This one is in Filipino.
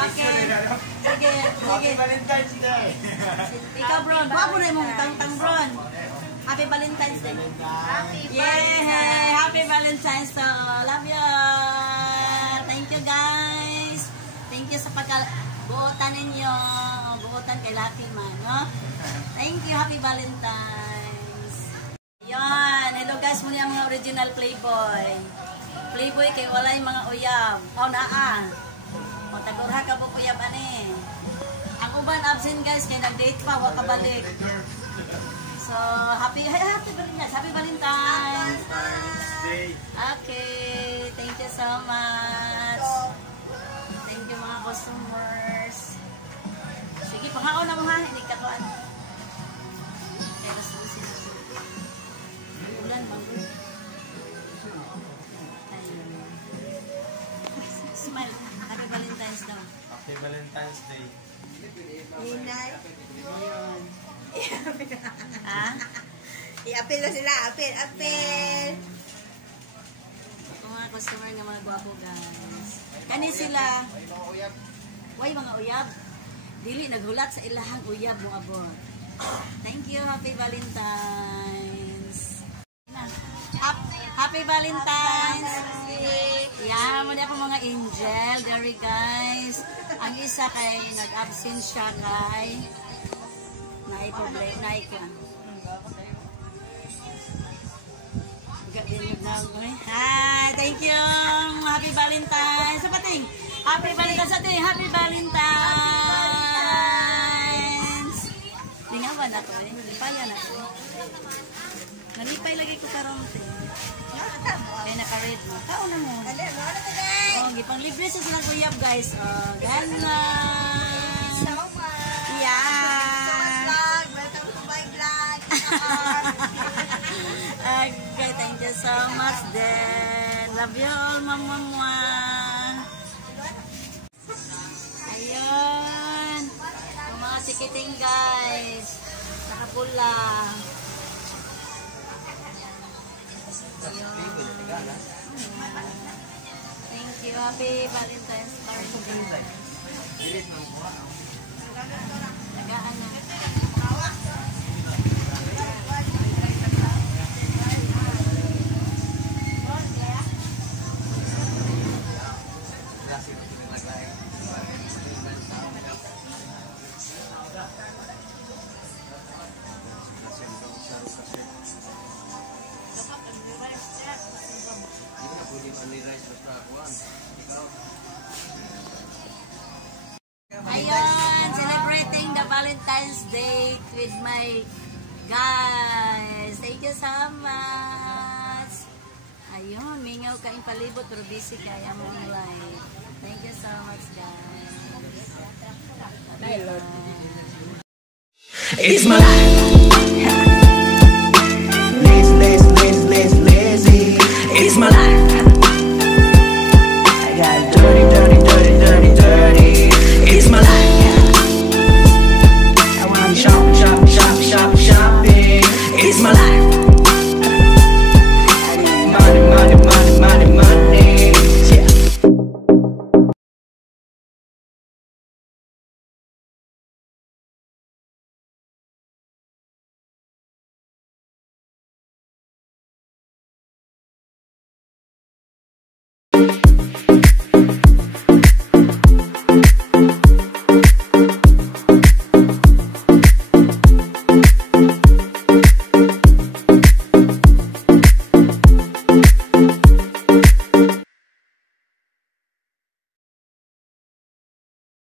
Okay. Sige, sige. Valentine's Day. Ikaw, Bron. Wapo na mong tang-tang, Bron. Happy Valentine's Day. Yeah! Happy Valentine's Day. Love you. Thank you, guys. Thank you sa pagkabuotan ninyo. Buotan kay Lucky Man, no? Thank you. Happy Valentine's. Yan. Hello, guys. Muna ang mga original Playboy. Playboy kay walay mga uyab. O, naa. O, tagurha ka po uyab, ani. Ang uban absent, guys, kaya nag-date pa, waka balik. So, happy Valentine's. Happy Valentine's. Okay. Thank you so much. Thank you, mga customers. Sige, pangaon na mo ha. Hindi ka tuan. Kaya gusto ko siya. Ulan, mango. Smile. Happy Valentine's daw. Happy Valentine's Day. Inay. Ayun. Ha? I-apil na sila. Apil, apil. Ito mga customer ng mga gwapo, guys. Kani sila. Way mga uyab. Dili, naghulat sa ilahang uyab mo abot. Thank you. Happy Valentine's. Happy Valentine's. Yan, muna ako mga angel. There guys. Ang isa kay nag-absent siya kay na-i-problem, na-i-kwan. Hi, thank you. Happy Valentine's. Sapating. Happy Valentine's atin. Happy Valentine's. Lingawan ako eh. Lipayan ako. Nalipay lagi ko karon. Kaya naka-red mo. Kao na mo. Oh, gipang libre sa silang kuyab, guys. Oh, ganon. So much. Yeah. Welcome to my vlog. Okay, thank you so much then. Love you all, mama. Ayun. Yung mga tikiting, guys. Nakapula. Thank you. Happy Valentine's Day. Nagaan na. Ayun, celebrating the Valentine's Day with my guys. Thank you so much. Ayun, mingaw ka yung palibot pero busy kaya mong live. Thank you so much, guys. It's my life.